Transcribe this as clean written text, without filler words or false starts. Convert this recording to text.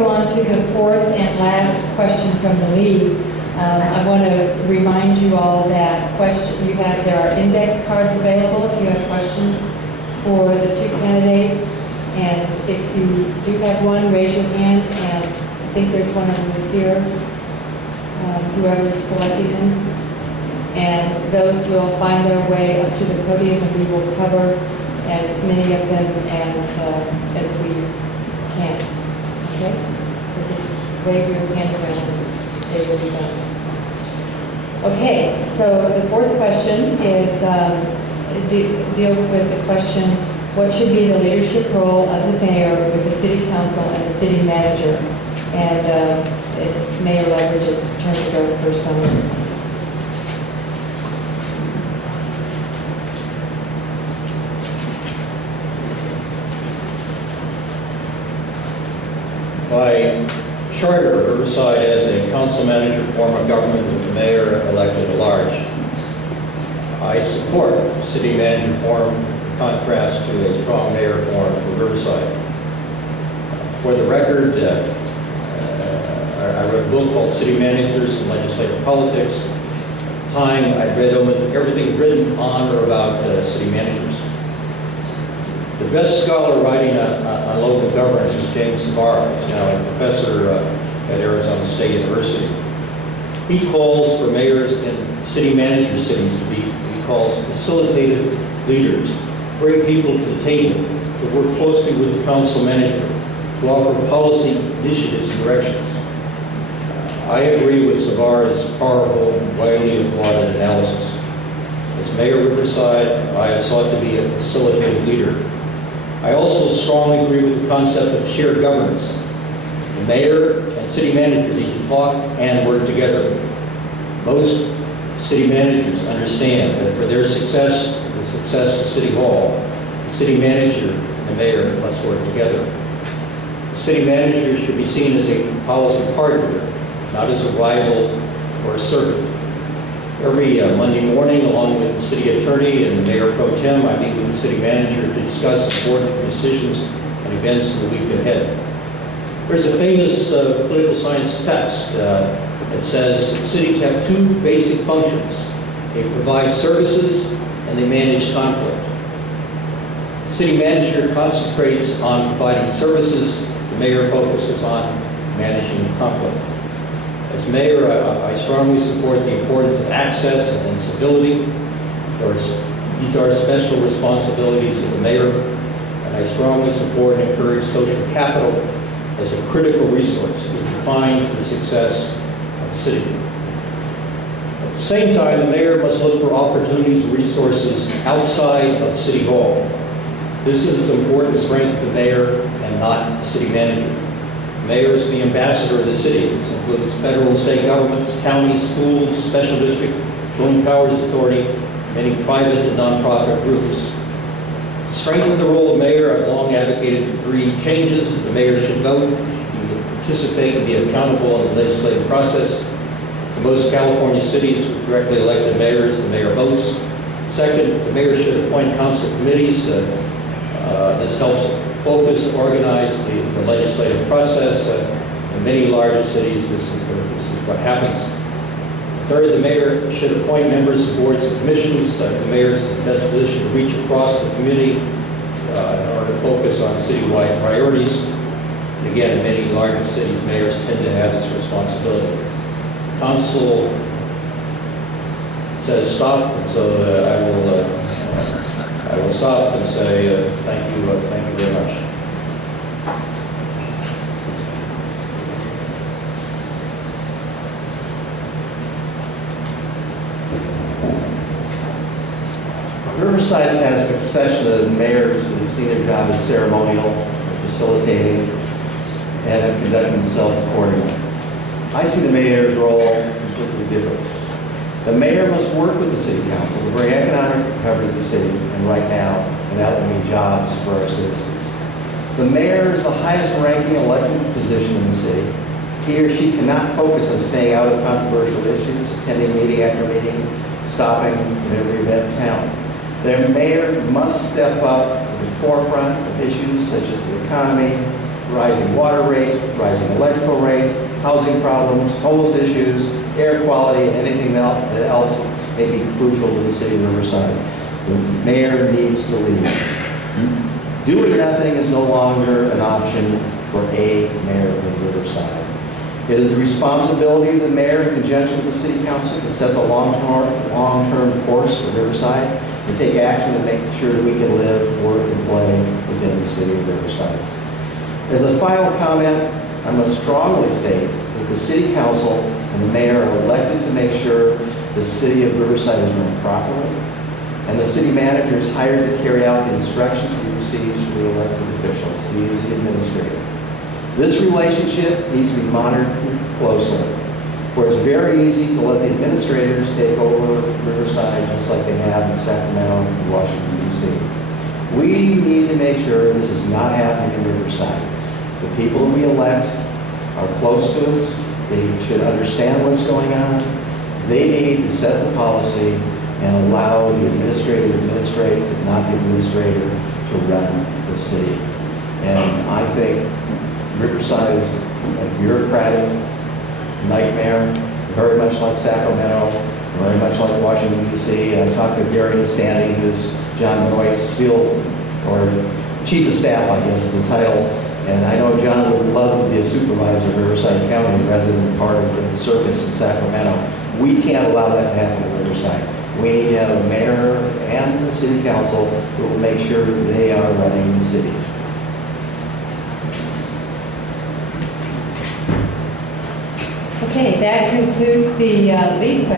go on to the fourth and last question from the league, I want to remind you all that there are index cards available if you have questions for the two candidates. And if you do have one, raise your hand, and I think there's one over here, whoever's collecting them. And those will find their way up to the podium, and we will cover as many of them as we can. Okay? So just wave your hand around, and they will be done. Okay, so the fourth question is deals with the question, what should be the leadership role of the mayor with the city council and the city manager? And it's Mayor Leverage's turn to go first on this one. By charter, Riverside as a council manager form of government with the mayor elected at large. I support city manager form in contrast to a strong mayor form for Riverside. For the record, I wrote a book called City Managers and Legislative Politics. At the time, I'd read almost everything written on or about city managers. The best scholar writing on local governance is James Savara. He's now a professor at Arizona State University. He calls for mayors and city manager cities to be, he calls facilitative leaders, bring people to the table, to work closely with the council manager, to offer policy initiatives and directions. I agree with Savara's powerful, widely applauded analysis. As Mayor of Riverside, I have sought to be a facilitative leader. I also strongly agree with the concept of shared governance. The mayor and city manager need to talk and work together. Most city managers understand that for their success, the success of City Hall, the city manager and the mayor must work together. The city manager should be seen as a policy partner, not as a rival or a servant. Every Monday morning, along with the city attorney and the mayor pro tem, I meet with the city manager to discuss important decisions and events in the week ahead. There's a famous political science text that says cities have two basic functions. They provide services and they manage conflict. The city manager concentrates on providing services. The mayor focuses on managing conflict. As mayor, I strongly support the importance of access and civility. These are special responsibilities of the mayor, and I strongly support and encourage social capital as a critical resource that defines the success of the city. At the same time, the mayor must look for opportunities and resources outside of City Hall. This is an important strength of the mayor and not the city manager. The mayor is the ambassador of the city. This includes federal and state governments, counties, schools, special district, joint powers authority, many private and nonprofit groups. To strengthen the role of mayor, I've long advocated for three changes. The mayor should vote, participate, and be accountable in the legislative process. In most California cities with directly elected mayors, the mayor votes. Second, the mayor should appoint council committees. This helps focus and organize the legislative process. In many larger cities, this is what happens. Third, the mayor should appoint members of boards and commissions. The mayor is in the best position to reach across the community in order to focus on citywide priorities. And again, in many larger cities, mayors tend to have this responsibility. Council says stop, and so I will stop and say thank you very much. Riverside's had a succession of mayors who have seen their job as ceremonial, facilitating, and have conducted themselves accordingly. I see the mayor's role completely different. The mayor must work with the city council to bring economic recovery to the city, and right now, and that will mean jobs for our citizens. The mayor is the highest ranking elected position in the city. He or she cannot focus on staying out of controversial issues, attending meeting after meeting, stopping at every event in town. The mayor must step up to the forefront of issues such as the economy, rising water rates, rising electrical rates, housing problems, homeless issues, air quality, and anything else may be crucial to the city of Riverside. The mayor needs to lead. Doing nothing is no longer an option for a mayor of Riverside. It is the responsibility of the mayor in conjunction with the city council to set the long-term course for Riverside and take action to make sure that we can live, work, and play within the city of Riverside. As a final comment, I must strongly state that the city council and the mayor are elected to make sure the city of Riverside is run properly, and the city manager is hired to carry out the instructions he receives from the elected officials. He is the administrator. This relationship needs to be monitored closely, where it's very easy to let the administrators take over Riverside just like they have in Sacramento and Washington, D.C. We need to make sure this is not happening in Riverside. The people that we elect are close to us. They should understand what's going on. They need to set the policy and allow the administrator to administrate, not the administrator to run the city. And I think Riverside is a bureaucratic nightmare, very much like Sacramento, very much like Washington, D.C. I talked to Gary Standing, who's John Benoit's field, or chief of staff, I guess is the title. And I know John would love to be a supervisor of Riverside County rather than part of the circus in Sacramento. We can't allow that to happen in Riverside. We need to have a mayor and the city council who will make sure they are running the city. Okay, that concludes the lead question.